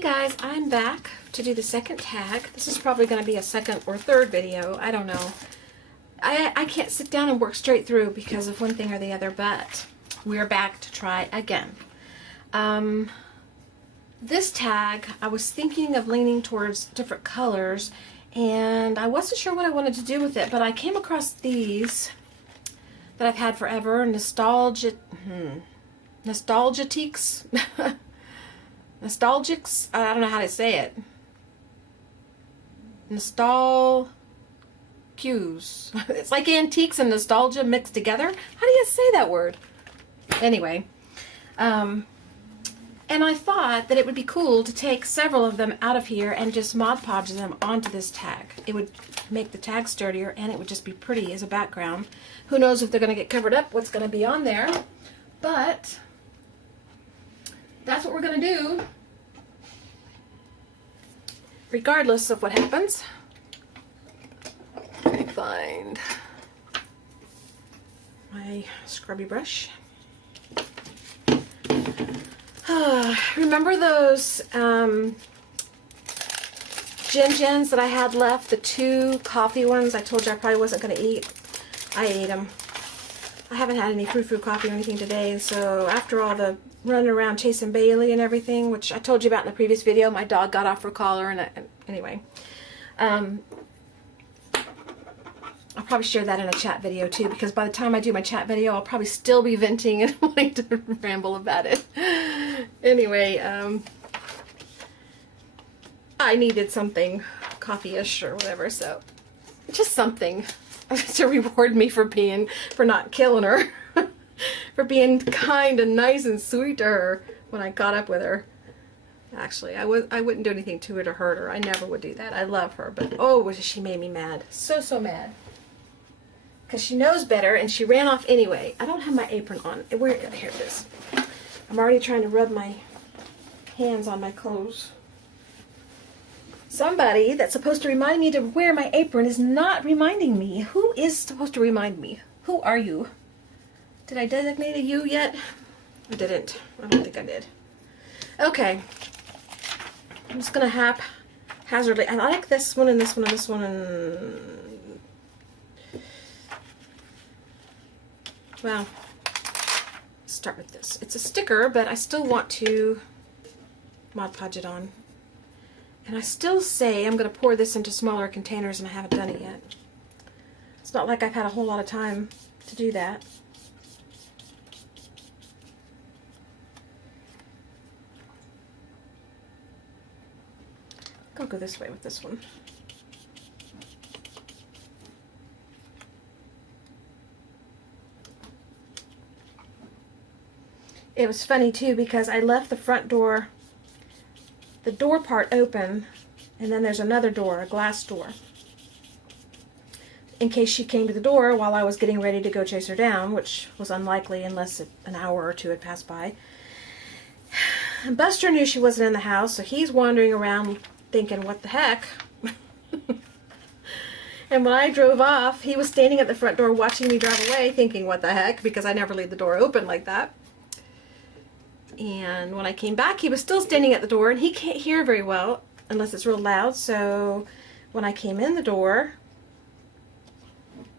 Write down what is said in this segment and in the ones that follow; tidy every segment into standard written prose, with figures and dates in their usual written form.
Hey guys, I'm back to do the second tag. This is probably going to be a second or third video. I don't know. I can't sit down and work straight through because of one thing or the other, but we're back to try again. This tag, I was thinking of leaning towards different colors, and I wasn't sure what I wanted to do with it, but I came across these that I've had forever, Nostalgics. Nostalgics? I don't know how to say it. Nostalgics. It's like antiques and nostalgia mixed together. How do you say that word? Anyway. And I thought that it would be cool to take several of them out of here and just Mod Podge them onto this tag. It would make the tag sturdier and it would just be pretty as a background. Who knows if they're going to get covered up, what's going to be on there. But that's what we're going to do, regardless of what happens. Let me find my scrubby brush. Remember those Gin-Gins that I had left, the 2 coffee ones I told you I probably wasn't going to eat? I ate them. I haven't had any frou-frou coffee or anything today, and so after all the running around chasing Bailey and everything, which I told you about in the previous video, my dog got off her collar, and anyway. I'll probably share that in a chat video too, because by the time I do my chat video, I'll probably still be venting and wanting to ramble about it. Anyway, I needed something coffee-ish or whatever, so just something to reward me for not killing her. For being kind and nice and sweet to her when I caught up with her. Actually, I wouldn't do anything to her to hurt her. I never would do that. I love her, but oh, she made me mad. So mad. Because she knows better and she ran off anyway. I don't have my apron on. Here it is. I'm already trying to rub my hands on my clothes. Somebody that's supposed to remind me to wear my apron is not reminding me. Who is supposed to remind me? Who are you? Did I designate a you yet? I didn't. I don't think I did. Okay. I'm just going to haphazardly. I like this one and this one and this one and... Well, let's start with this. It's a sticker, but I still want to Mod Podge it on. And I still say I'm going to pour this into smaller containers, and I haven't done it yet. It's not like I've had a whole lot of time to do that. I'll go this way with this one. It was funny too because I left the front door, the door part open, and then there's another door, a glass door, in case she came to the door while I was getting ready to go chase her down, which was unlikely unless an hour or two had passed by. And Buster knew she wasn't in the house, so he's wandering around thinking, what the heck? And when I drove off, he was standing at the front door watching me drive away thinking, what the heck, because I never leave the door open like that. And when I came back, he was still standing at the door, and he can't hear very well unless it's real loud, so when I came in the door,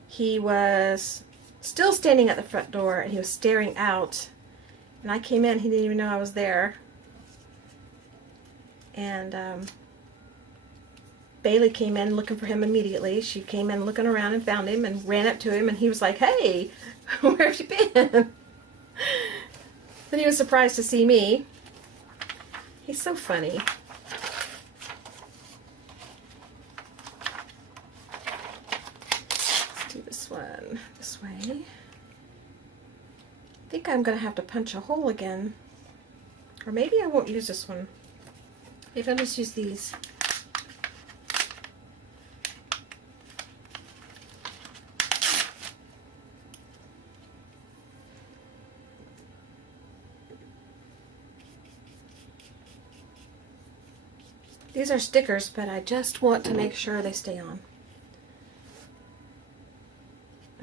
he was still standing at the front door, and he was staring out, and I came in, he didn't even know I was there. And Bailey came in looking for him immediately. She came in looking around and found him and ran up to him, and he was like, hey, where have you been? Then he was surprised to see me. He's so funny. Let's do this one this way. I think I'm going to have to punch a hole again. Or maybe I won't use this one. Maybe I'll just use these. These are stickers, but I just want to make sure they stay on.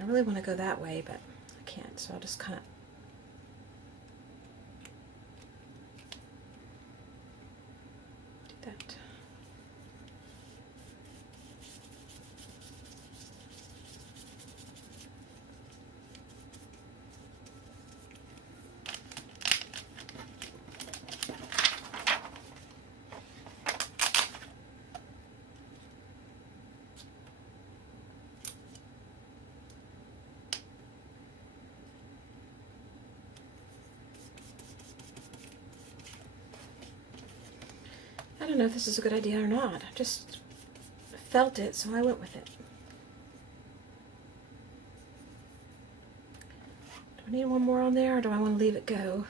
I really want to go that way, but I can't, so I'll just kind of that. I don't know if this is a good idea or not. I just felt it, so I went with it. Do I need one more on there, or do I want to leave it go?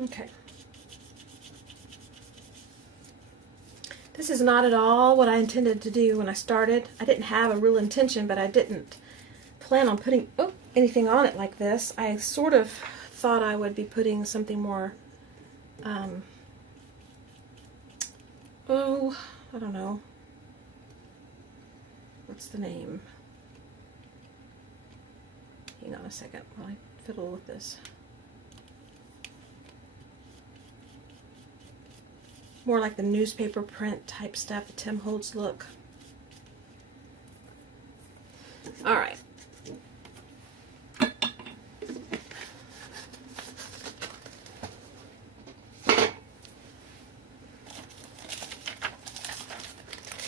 Okay. This is not at all what I intended to do when I started. I didn't have a real intention, but I didn't plan on putting anything on it like this. I sort of thought I would be putting something more, I don't know. What's the name? Hang on a second while I fiddle with this. More like the newspaper print type stuff, the Tim Holtz look. All right.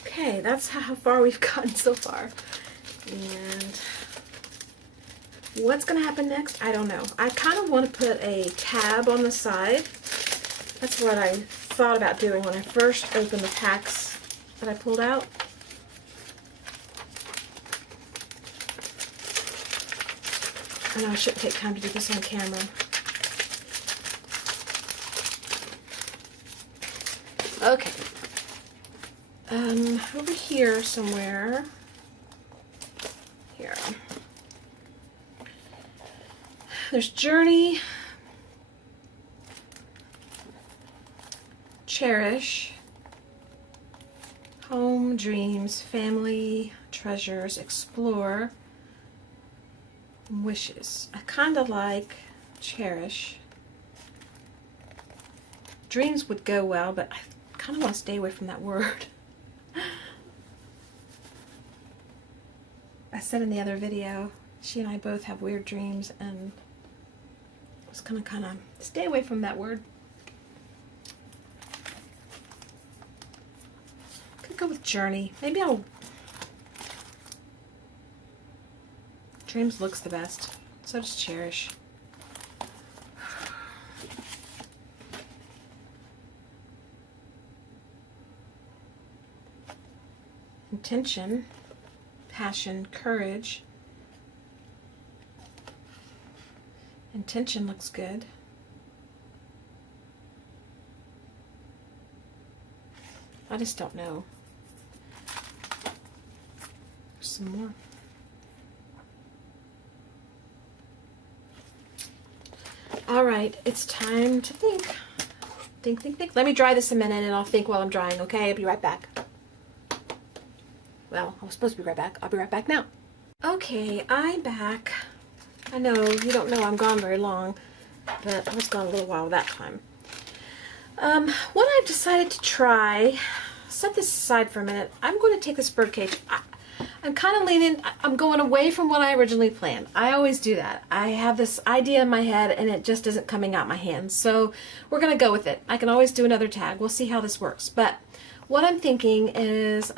Okay, that's how far we've gotten so far. And what's going to happen next? I don't know. I kind of want to put a tab on the side. That's what I thought about doing when I first opened the packs that I pulled out. I know I shouldn't take time to do this on camera. Okay. Over here somewhere. Here. There's Journey, Cherish, Home, Dreams, Family, Treasures, Explore, Wishes. I kind of like Cherish. Dreams would go well, but I kind of want to stay away from that word. I said in the other video, she and I both have weird dreams, and I was gonna kind of stay away from that word. Could go with Journey. Maybe I'll... Dreams looks the best. So does Cherish. Intention, Passion, Courage. Intention looks good. I just don't know. There's some more. All right, it's time to think. Think. Let me dry this a minute and I'll think while I'm drying, okay? I'll be right back. Well, I was supposed to be right back. I'll be right back now. Okay, I'm back. I know you don't know I'm gone very long, but I was gone a little while that time. What I've decided to try, set this aside for a minute. I'm going to take this birdcage. I'm kind of leaning, I'm going away from what I originally planned. I always do that. I have this idea in my head and it just isn't coming out my hands. So we're going to go with it. I can always do another tag. We'll see how this works. But what I'm thinking is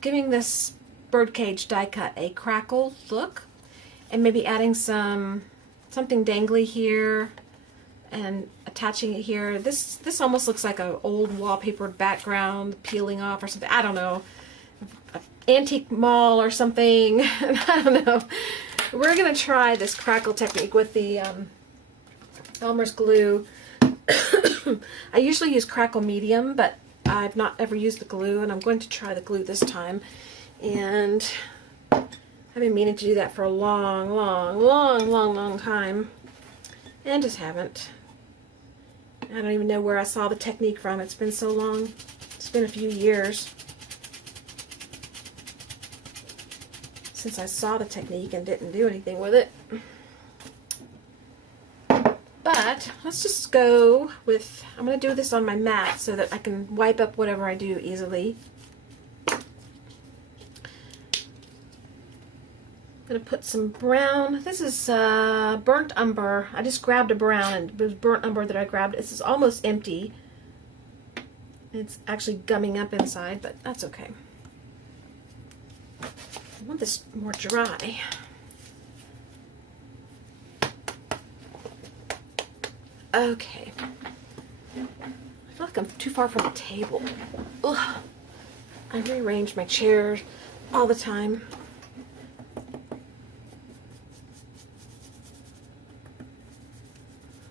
giving this birdcage die cut a crackle look and maybe adding something dangly here and attaching it here. This almost looks like an old wallpapered background peeling off or something. I don't know. antique mall or something. I don't know. We're going to try this crackle technique with the Elmer's glue. I usually use crackle medium, but I've not ever used the glue, and I'm going to try the glue this time. And I've been meaning to do that for a long time, and just haven't. I don't even know where I saw the technique from. It's been so long. It's been a few years since I saw the technique and didn't do anything with it. But let's just go with, I'm going to do this on my mat so that I can wipe up whatever I do easily. I'm going to put some brown. This is burnt umber. I just grabbed a brown, and it was burnt umber that I grabbed. This is almost empty. It's actually gumming up inside, but that's okay. I want this more dry. Okay. I feel like I'm too far from the table. Ugh. I rearrange my chairs all the time.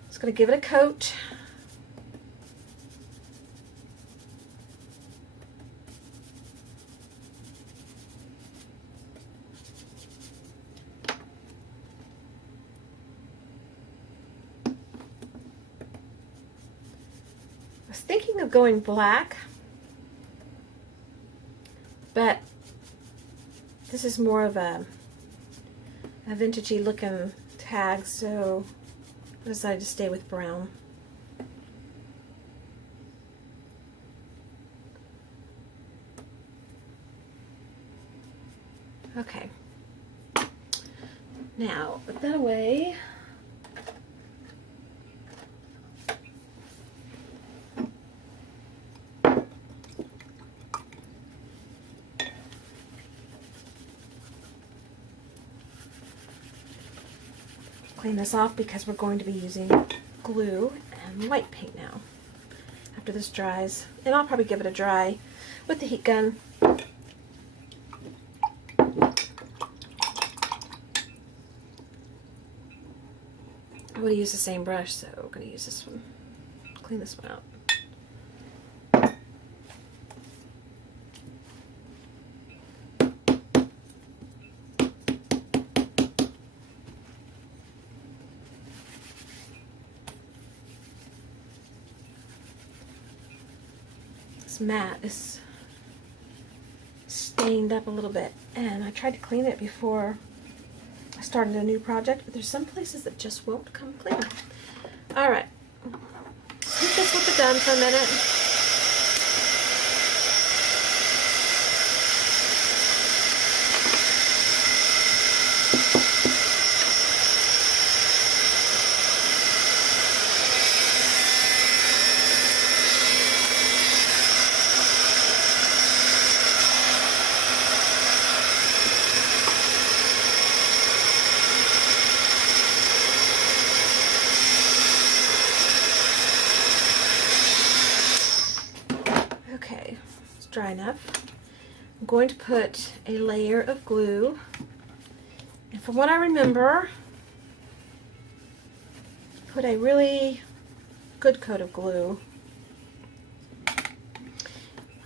Just going to give it a coat. Thinking of going black, but this is more of a vintagey looking tag, so I decided to stay with brown. Okay, now put that away. Clean this off because we're going to be using glue and white paint now after this dries, and I'll probably give it a dry with the heat gun. I would use the same brush, so we're going to use this one. Clean this one out. This mat is stained up a little bit, and I tried to clean it before I started a new project, but there's some places that just won't come clean. Alright, keep this with the gun for a minute. Okay, it's dry enough. I'm going to put a layer of glue, and from what I remember, put a really good coat of glue.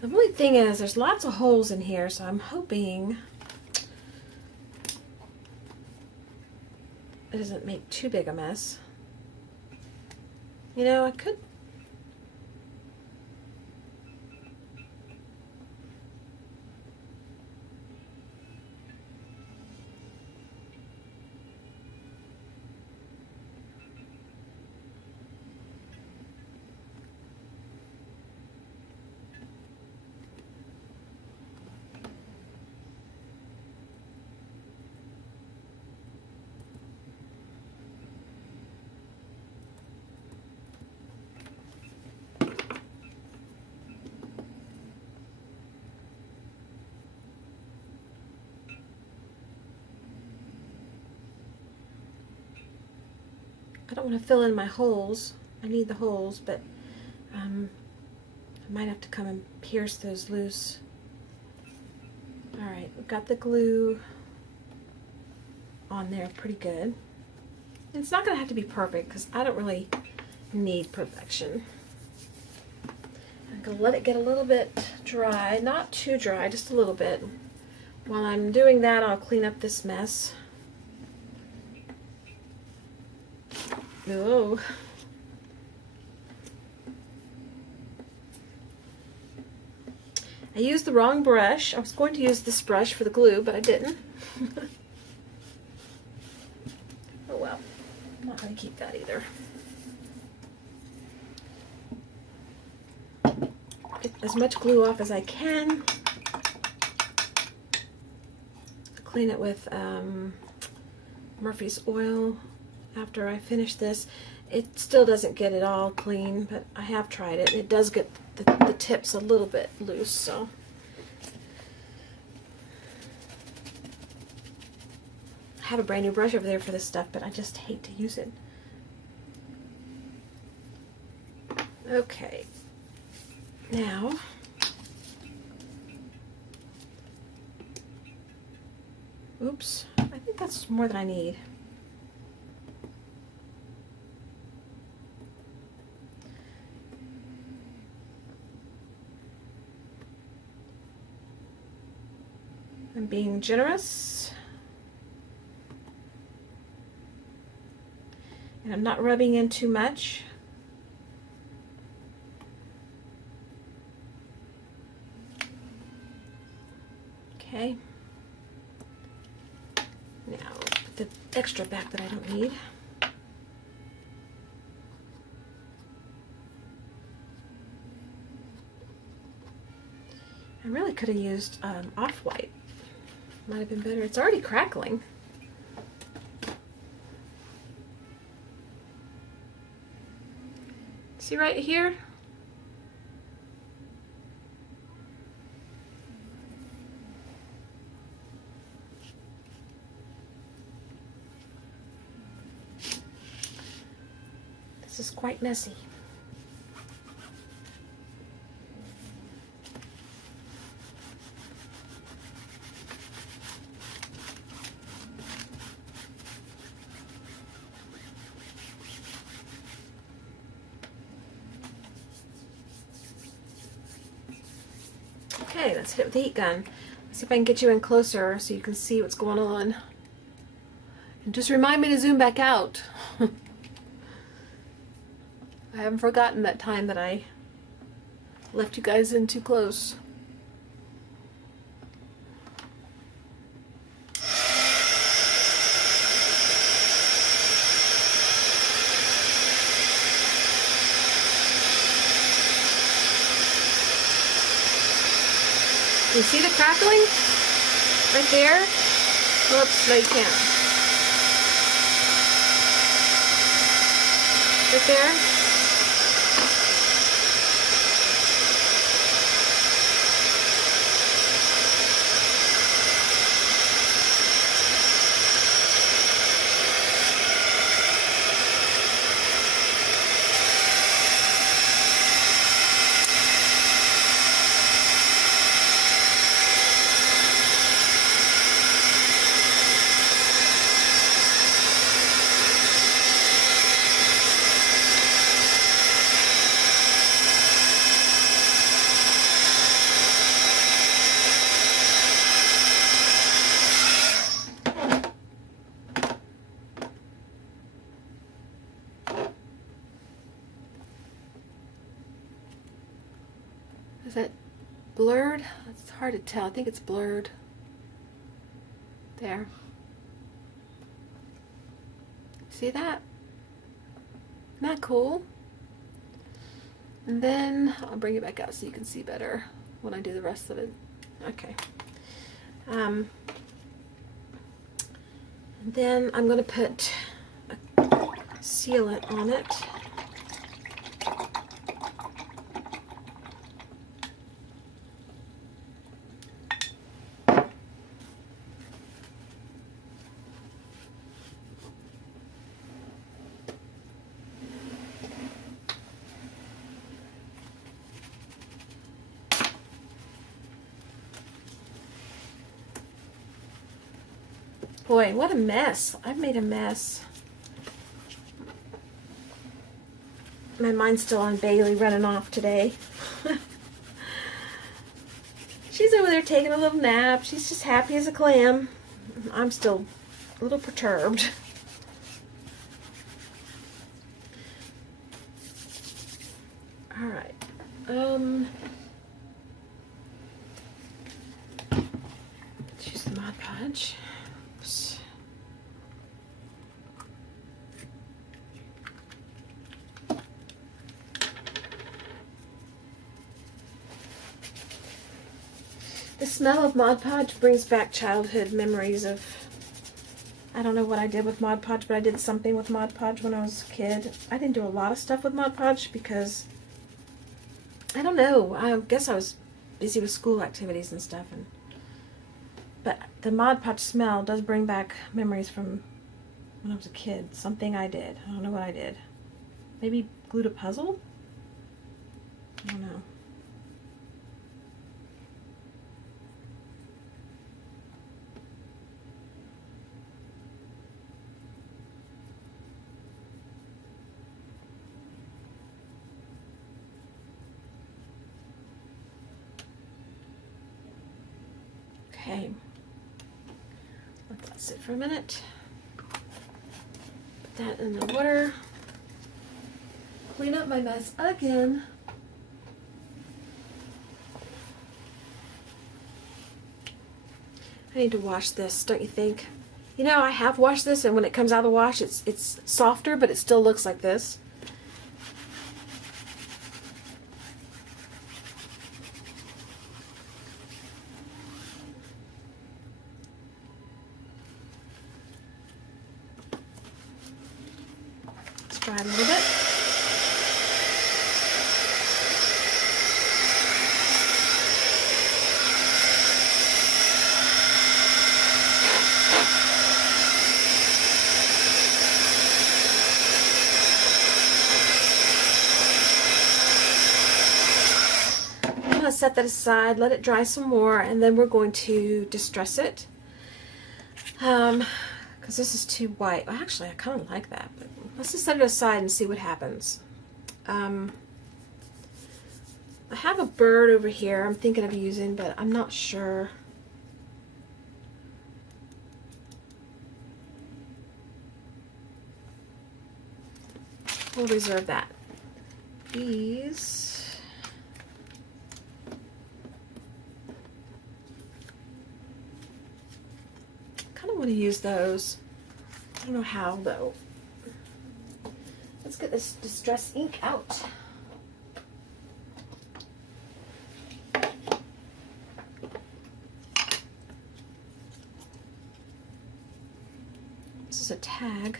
The only thing is there's lots of holes in here, so I'm hoping it doesn't make too big a mess. You know, I could I don't want to fill in my holes. I need the holes, but I might have to come and pierce those loose. We've got the glue on there pretty good. It's not going to have to be perfect because I don't really need perfection. I'm going to let it get a little bit dry, not too dry, just a little bit. While I'm doing that, I'll clean up this mess. Oh. I used the wrong brush. I was going to use this brush for the glue, but I didn't. Oh well, I'm not going to keep that either. Get as much glue off as I can. Clean it with Murphy's oil after I finish this. It still doesn't get it all clean, but I have tried it. It does get the tips a little bit loose, so. I have a brand new brush over there for this stuff, but I just hate to use it. Okay. Now, oops, I think that's more than I need. I'm being generous. And I'm not rubbing in too much. Okay. Now, put the extra back that I don't need. I really could have used off-white. Might have been better. It's already crackling. See right here? This is quite messy. Okay, let's hit it with the heat gun. Let's see if I can get you in closer so you can see what's going on. And just remind me to zoom back out. I haven't forgotten that time that I left you guys in too close. You see the crackling? Right there? Whoops, no you can't. Right there? Is that blurred? It's hard to tell. I think it's blurred. There. See that? Isn't that cool? And then I'll bring it back out so you can see better when I do the rest of it. Okay. And then I'm going to put a sealant on it. Boy, what a mess. I've made a mess. My mind's still on Bailey running off today. She's over there taking a little nap. She's just happy as a clam. I'm still a little perturbed. All right. Choose the Mod Podge. Oops. The smell of Mod Podge brings back childhood memories of, I don't know what I did with Mod Podge, but I did something with Mod Podge when I was a kid. I didn't do a lot of stuff with Mod Podge because, I don't know, I guess I was busy with school activities and stuff. But the Mod Podge smell does bring back memories from when I was a kid. Something I did. I don't know what I did. Maybe glued a puzzle? I don't know. Okay, let that sit for a minute. Put that in the water. Clean up my mess again. I need to wash this, don't you think? You know, I have washed this, and when it comes out of the wash, it's softer, but it still looks like this. Dry a little bit. I'm going to set that aside, let it dry some more, and then we're going to distress it. Because this is too white. Well, actually, I kind of like that, but let's just set it aside and see what happens. I have a bird over here I'm thinking of using, but I'm not sure. We'll reserve that. These. I kind of want to use those. I don't know how, though. Let's get this distress ink out. This is a tag.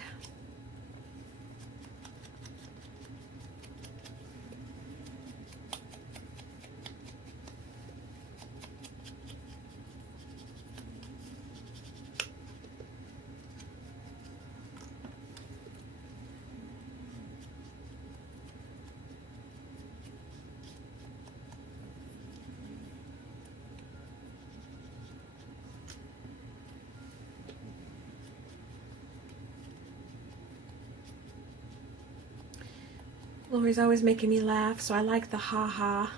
Laurie's always making me laugh, so I like the ha-ha.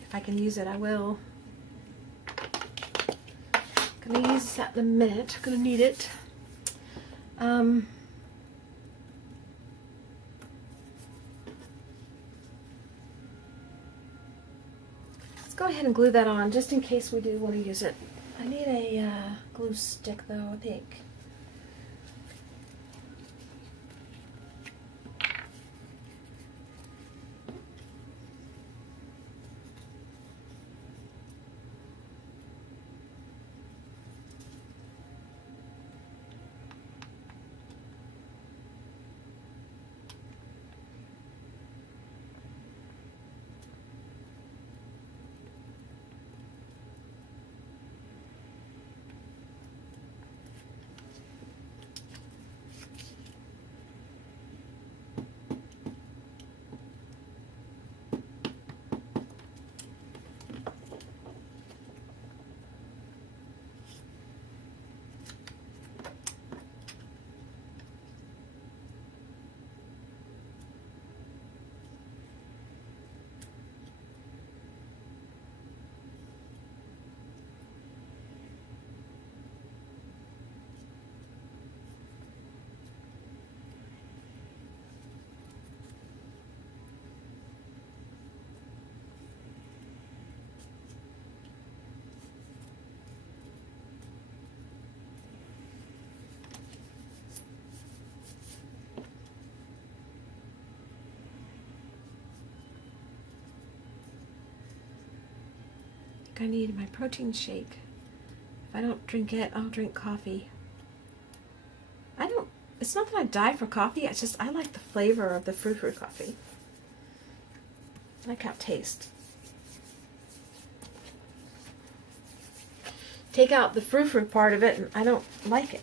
If I can use it, I will. Gonna use that in a minute. Gonna need it. Let's go ahead and glue that on, just in case we do want to use it. I need a glue stick, though, I think. think I need my protein shake. If I don't drink it, I'll drink coffee. It's not that I die for coffee, it's just I like the flavor of the frou-frou coffee. I like how it tastes. Take out the frou-frou part of it and I don't like it.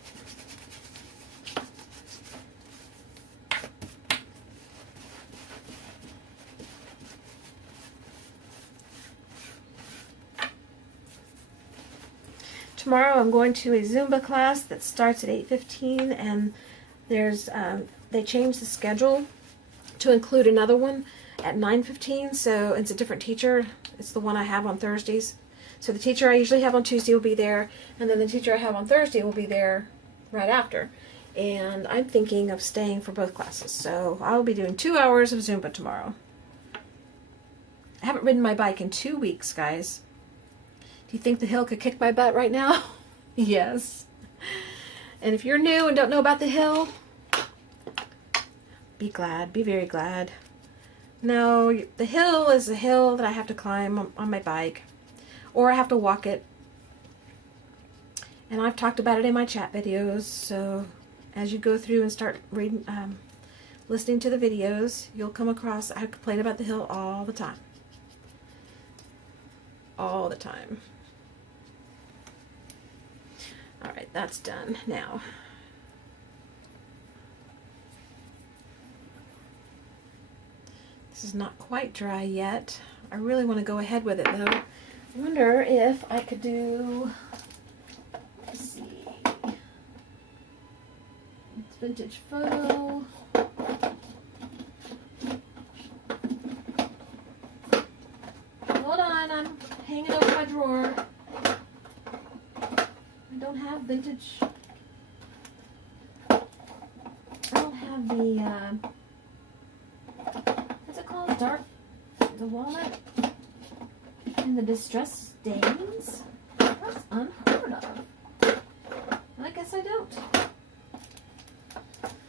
Tomorrow I'm going to a Zumba class that starts at 8:15, and there's they changed the schedule to include another one at 9:15, so it's a different teacher. It's the one I have on Thursdays. So the teacher I usually have on Tuesday will be there, and then the teacher I have on Thursday will be there right after. And I'm thinking of staying for both classes, so I'll be doing 2 hours of Zumba tomorrow. I haven't ridden my bike in 2 weeks, guys. Do you think the hill could kick my butt right now? Yes. And if you're new and don't know about the hill, be glad. Be very glad. No, the hill is a hill that I have to climb on my bike, or I have to walk it. And I've talked about it in my chat videos, so as you go through and start reading, listening to the videos, you'll come across, I complain about the hill all the time. All the time. Alright, that's done now. This is not quite dry yet. I really want to go ahead with it though. I wonder if I could do, let's see, it's vintage photo. Hold on, I'm hanging over my drawer. I don't have vintage. I don't have the, what's it called? The walnut and the distress stains? That's unheard of. I guess I don't.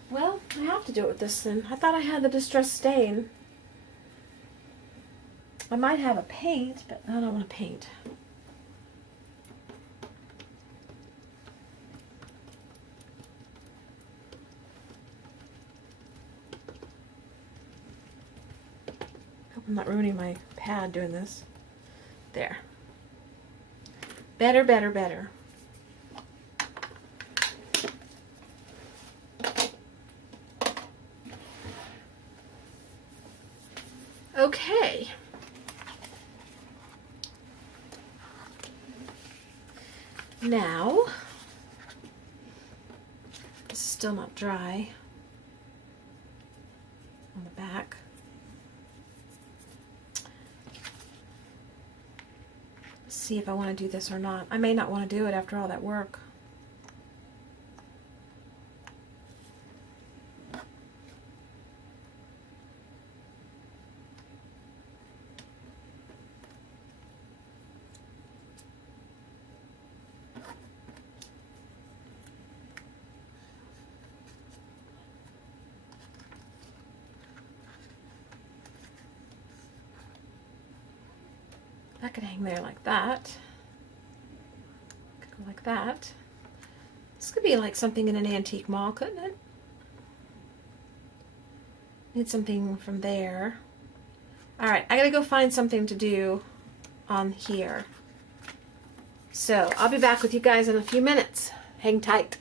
Well, I have to do it with this then. I thought I had the distress stain. I might have a paint, but I don't want to paint. Hope I'm not ruining my pad doing this. There. Better, better, better. Okay. Now, this is still not dry on the back. Let's see if I want to do this or not. I may not want to do it after all that work. That could hang there like that. Could go like that. This could be like something in an antique mall, couldn't it? Need something from there. Alright, I gotta go find something to do on here. So, I'll be back with you guys in a few minutes. Hang tight.